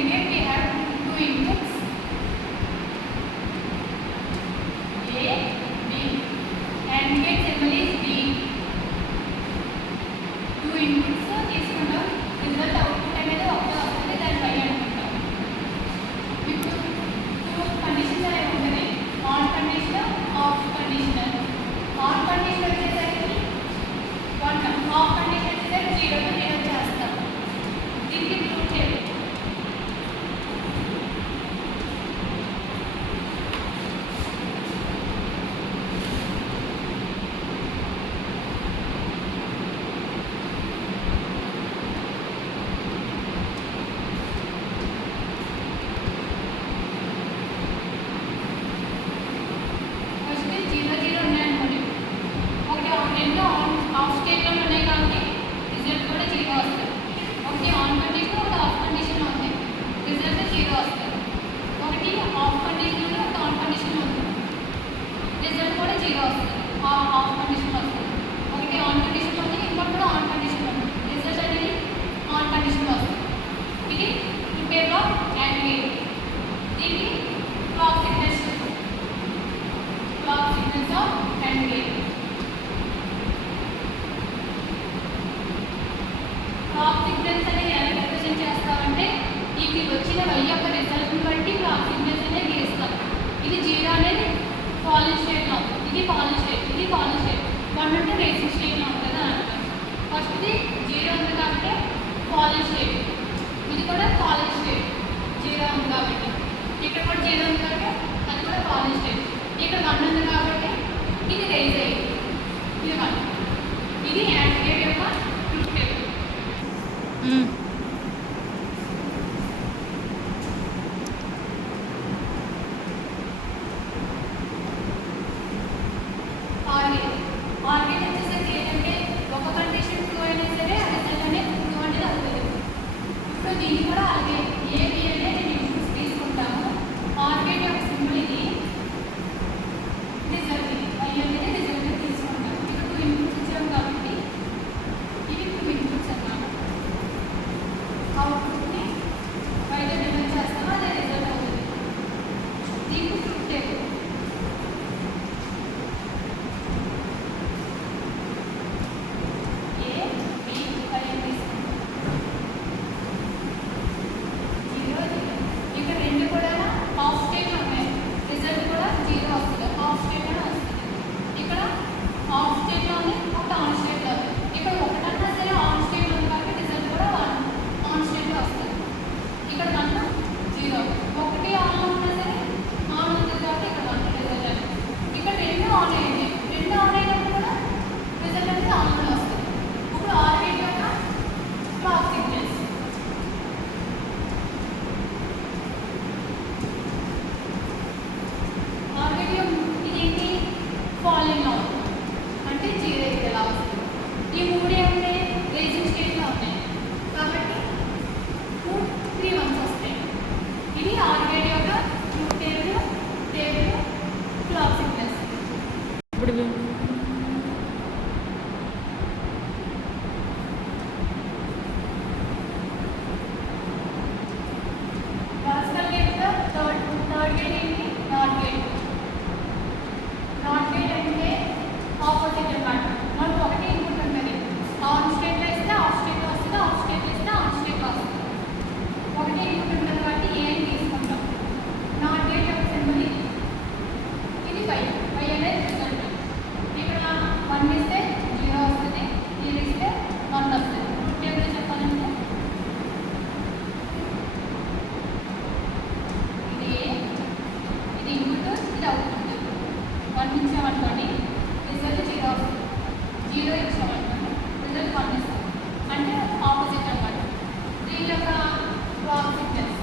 Again we have two inputs A, B. And gate symbol is B. Two inputs తీసుకుంటాం. Result output అనేది ఒకటే వస్తుంది, దాన్ని Y అనుకుంటాం. ఇప్పుడు టూ కండిషన్స్ అనేవి ఉంటాయి. On condition, of condition. On condition వచ్చేసరికి 1, ఆఫ్ కండిషన్ వచ్చేసరికి 0 తో డివైడ్ చేస్తాం. దీనికి ట్రూత్ టేబుల్ ఆఫ్ స్టేట్లో ఉన్నాయి కాబట్టి రిజల్ట్ కూడా 0 వస్తుంది. ఒకటి ఆన్ కండిషన్, ఒకటి ఆఫ్ కండిషన్లో ఉంది, రిజల్ట్ 0 వస్తుంది. ఒకటి ఆఫ్ కండిషన్లో, ఒకటి ఆన్ కండిషన్లో ఉంది, రిజల్ట్ కూడా 0 వస్తుంది. ఆఫ్ కండిషన్లో వస్తుంది. ఒకటి ఆన్ కండిషన్లో ఉంది, ఇంకోటి కూడా ఆన్ కండిషన్లో ఉంది, రిజల్ట్ అనేది ఆన్ కండిషన్లో వస్తుంది. ఇది ప్రిపేర్ ఆఫ్ అండ్ గేట్. దీనికి clock signals of and gate. Clock signals అనేది ఎలా రిప్రజెంట్ చేస్తామంటే ఇది వచ్చిన Y యొక్క రిజల్ట్ని బట్టి క్లాక్ సిగ్నల్స్ అనేది గీస్తాం. ఇది 0 అనేది ఫాలిన్ స్టేట్లో ఉంటుంది, ఇది ఫాలిన్ స్టేట్, ఇది ఫాలిన్ స్టేట్. 1 అంటే రేసింగ్ స్టేట్లో ఉంటుంది అని అంటాం. ఫస్ట్ది 0 ఉంది కాబట్టి ఫాలిన్ స్టేట్, ఇది కూడా ఫాలిన్ స్టేట్. 0 ఉంది కాబట్టి ఇక్కడ కూడా 0 ఉంది కాబట్టి అది కూడా ఫాలిన్ స్టేట్. ఇక్కడ 1 ఉంది కాబట్టి ఇది రైజ్ అయ్యింది, ఇది 1. ఇది యాక్టివేట్ యొక్క ట్రూత్ టేబుల్. ఆర్గేట్ వచ్చేసరికి ఏంటంటే ఒక కండిషన్ ట్రూ అయినా సరే ఆ రిజల్ట్ అనేది ట్రూ అనేది అవుతుంది. ఇప్పుడు దీన్ని కూడా అలాగే ఏబి అనేది ఇన్పుట్స్ తీసుకుంటాము. ఆర్గేట్ యొక్క సింబల్ ఇది, రిజల్ట్ Y అనేది రిజల్ట్ తీసుకుంటాము. ఇక్కడ 2 ఇన్పుట్స్ ఇచ్చాము కాబట్టి ఇవి 2 ఇన్పుట్స్ అన్నమాట. అవుట్పుట్ని Y తో డివైడ్ చేస్తాము, అదే రిజల్ట్ అవుతుంది. దీనికి ట్రూత్ టేబుల్ అంటే ఆపోజిట్ అన్నమాట. దీని యొక్క క్లాక్ సిగ్నల్స్